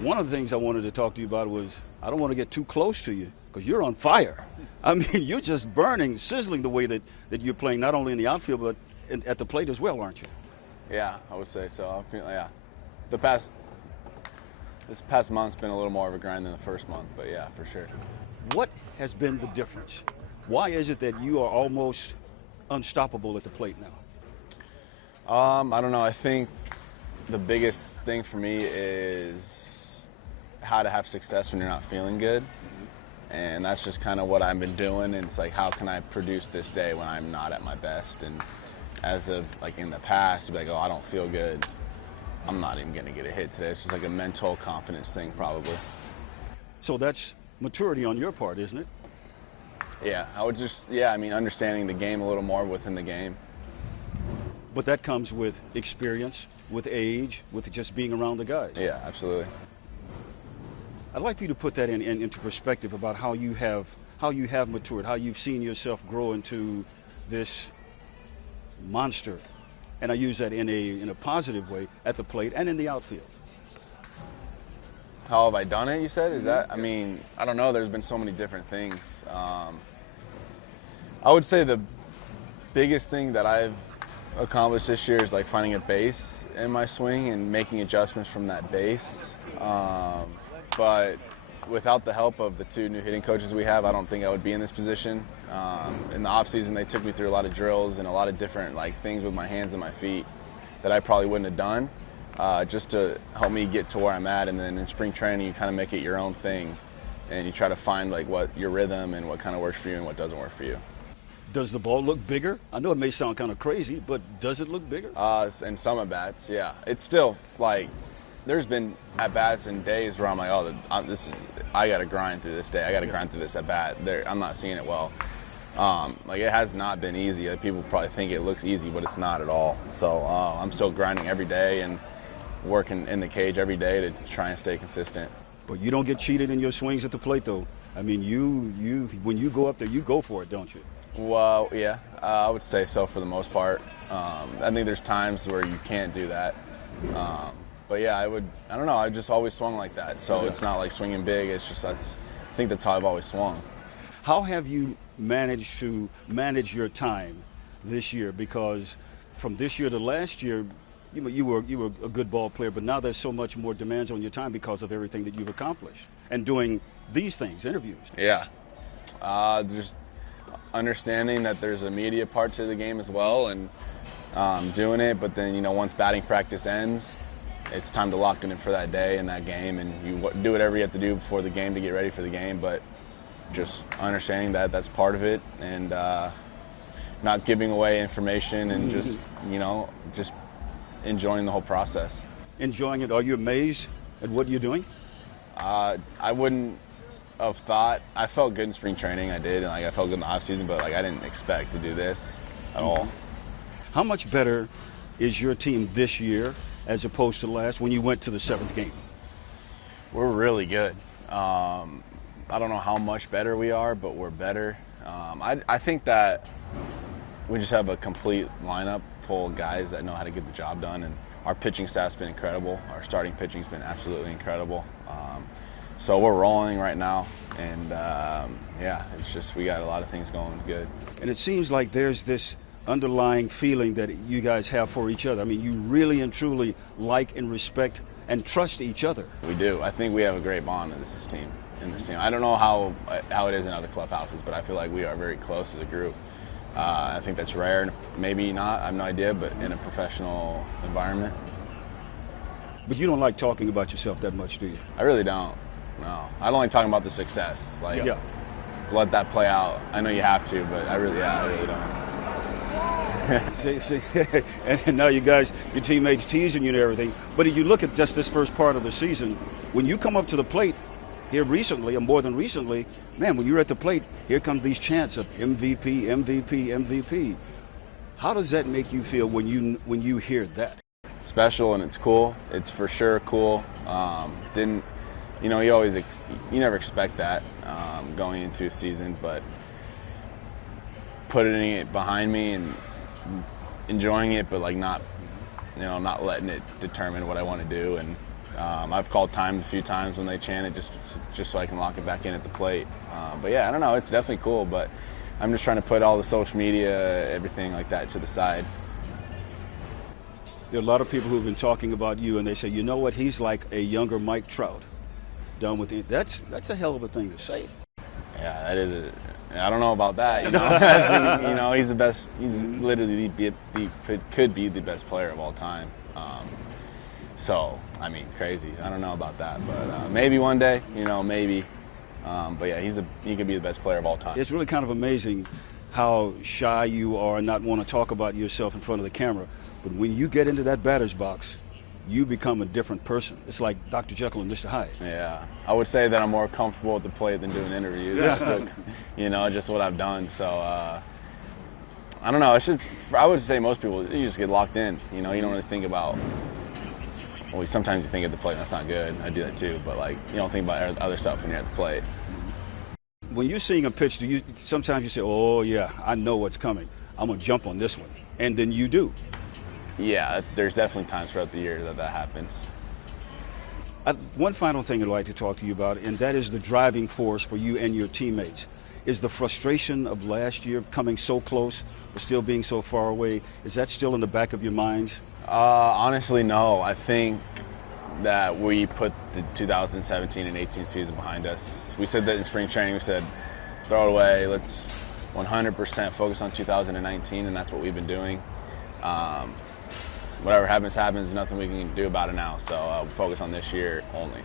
One of the things I wanted to talk to you about was I don't want to get too close to you because you're on fire. I mean, you're just burning, sizzling the way that you're playing, not only in the outfield, but at the plate as well, aren't you? Yeah, I would say so. I feel, yeah. This past month's been a little more of a grind than the first month, but yeah, for sure. What has been the difference? Why is it that you are almost unstoppable at the plate now? I don't know. I think the biggest thing for me is how to have success when you're not feeling good. And that's just kind of what I've been doing. And it's like, how can I produce this day when I'm not at my best? And as of like in the past, you'd be like, oh, I don't feel good. I'm not even going to get a hit today. It's just like a mental confidence thing, probably. So that's maturity on your part, isn't it? Yeah, I mean, understanding the game a little more within the game. But that comes with experience, with age, with just being around the guys. Yeah, absolutely. I'd like for you to put that into perspective about how you have matured, how you've seen yourself grow into this monster. And I use that in a positive way at the plate and in the outfield. How have I done it, you said? Is that, I mean, I don't know. There's been so many different things. I would say the biggest thing that I've accomplished this year is like finding a base in my swing and making adjustments from that base. But without the help of the two new hitting coaches we have, I don't think I would be in this position. In the offseason, they took me through a lot of drills and a lot of different like things with my hands and my feet that I probably wouldn't have done, just to help me get to where I'm at. And then in spring training, you kind of make it your own thing, and you try to find like what your rhythm and what kind of works for you and what doesn't work for you. Does the ball look bigger? I know it may sound kind of crazy, but does it look bigger? In some at-bats, yeah. It's still like, there's been at-bats and days where I'm like, oh, I got to grind through this day. I got to grind through this at-bat. I'm not seeing it well. Like, it has not been easy. Like, people probably think it looks easy, but it's not at all. So I'm still grinding every day and working in the cage every day to try and stay consistent. But you don't get cheated in your swings at the plate, though. I mean, when you go up there, you go for it, don't you? Well, yeah, I would say so for the most part. I think there's times where you can't do that. But yeah, I don't know, I just always swung like that. So it's not like swinging big, it's just, I think that's how I've always swung. How have you managed to manage your time this year? Because from this year to last year, you were a good ball player, but now there's so much more demands on your time because of everything that you've accomplished and doing these things, interviews. Yeah, there's understanding that there's a media part to the game as well, and doing it. But then, once batting practice ends, it's time to lock in for that day and that game, and you do whatever you have to do before the game to get ready for the game. But just understanding that that's part of it, and not giving away information, and just enjoying the whole process. Enjoying it. Are you amazed at what you're doing? I wouldn't have thought. I felt good in spring training. I did, and I felt good in the off season, but I didn't expect to do this at all. How much better is your team this year as opposed to last when you went to the 7th game? We're really good. I don't know how much better we are, but we're better. I think that we just have a complete lineup full of guys that know how to get the job done, and our pitching staff's been incredible. Our starting pitching's been absolutely incredible. So we're rolling right now, and it's just we got a lot of things going good. And it seems like there's this underlying feeling that you guys have for each other. I mean, you really and truly like and respect and trust each other. We do. I think we have a great bond in this team. I don't know how it is in other clubhouses, but I feel like we are very close as a group. I think that's rare, maybe not, I have no idea, but in a professional environment. But you don't like talking about yourself that much, do you? I really don't. No, I don't like talking about the success. Let that play out. I know you have to, but I really don't. see, and now your teammates teasing you and everything. But if you look at just this first part of the season, when you come up to the plate here recently, or more than recently, man, when you're at the plate, here comes these chants of MVP, MVP, MVP. How does that make you feel when you hear that? Special, and it's cool. It's for sure cool. You never expect that going into a season, but putting it behind me and enjoying it, but not letting it determine what I want to do, and I've called times a few times when they chant it just so I can lock it back in at the plate. But yeah, I don't know. It's definitely cool, but I'm just trying to put all the social media, everything like that to the side. There are a lot of people who've been talking about you, and they say, you know what, he's like a younger Mike Trout. Done with it. That's a hell of a thing to say. Yeah, that is I don't know about that. You know, you know, he's the best. He's literally could be the best player of all time. So I mean, crazy. I don't know about that, but maybe one day. You know, maybe. But yeah, he could be the best player of all time. It's really kind of amazing how shy you are and not want to talk about yourself in front of the camera. But when you get into that batter's box, you become a different person. It's like Dr. Jekyll and Mr. Hyde. Yeah, I would say that I'm more comfortable at the plate than doing interviews. I feel, you know, just what I've done. So I don't know. It's just, I would say most people, you just get locked in. You know, you don't really think about. Well, sometimes you think at the plate, that's not good. I do that too, but like you don't think about other stuff when you're at the plate. When you're seeing a pitch, sometimes you say, "Oh yeah, I know what's coming. I'm gonna jump on this one," and then you do. Yeah, there's definitely times throughout the year that happens. One final thing I'd like to talk to you about, and that is the driving force for you and your teammates. Is the frustration of last year coming so close, but still being so far away, is that still in the back of your mind? Honestly, no. I think that we put the 2017 and 18 season behind us. We said that in spring training. We said, throw it away. Let's 100% focus on 2019, and that's what we've been doing. Whatever happens, happens. Nothing we can do about it now. So we'll focus on this year only.